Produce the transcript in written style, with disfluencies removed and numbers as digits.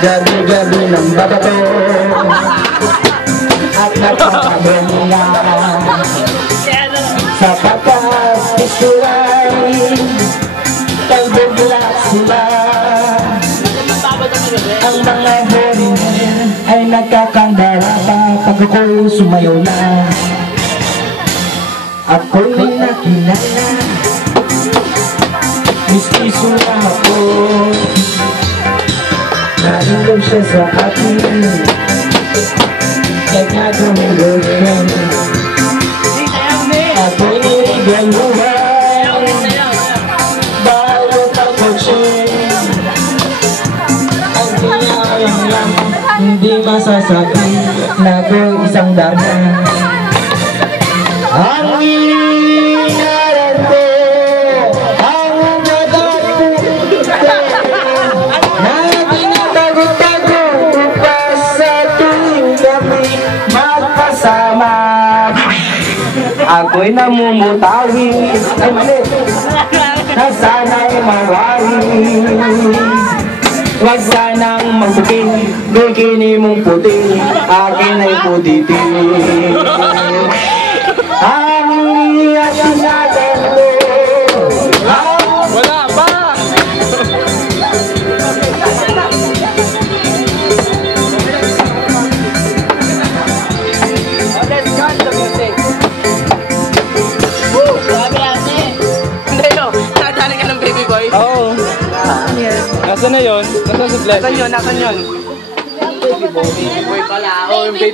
gabi-gabi ng babato at nagpapaganda sapagkat ito ay kalbuglat sila. Ang mga foreigner ay nagkakandara pa pag ako'y sumayaw na. Ako'y nakilala, mistiso na ako, nahilog siya sa akin, kaya gawin girlfriend. Ako'y niligaluhan bago pag-kotse, ang pinayang lang hindi masasabi na ako'y isang dama. Ang inaran ko, ang matapute na tinatago-tago pa sa tuwing kami magkasama. Ako'y namumutawi, ay mali, na sana'y mawahi. Huwag sanang magputi, bikini mong puti, akin ay putiti. Ang iyasin natin mo. Wala pa! Let's cut the music. Woo! Grabe ate! Hindi no, nadali ka ng baby boy. Oo. Nasaan na yun? Nasaan si Blessing? Nasaan yun? Baby boy pala. Oh, yung baby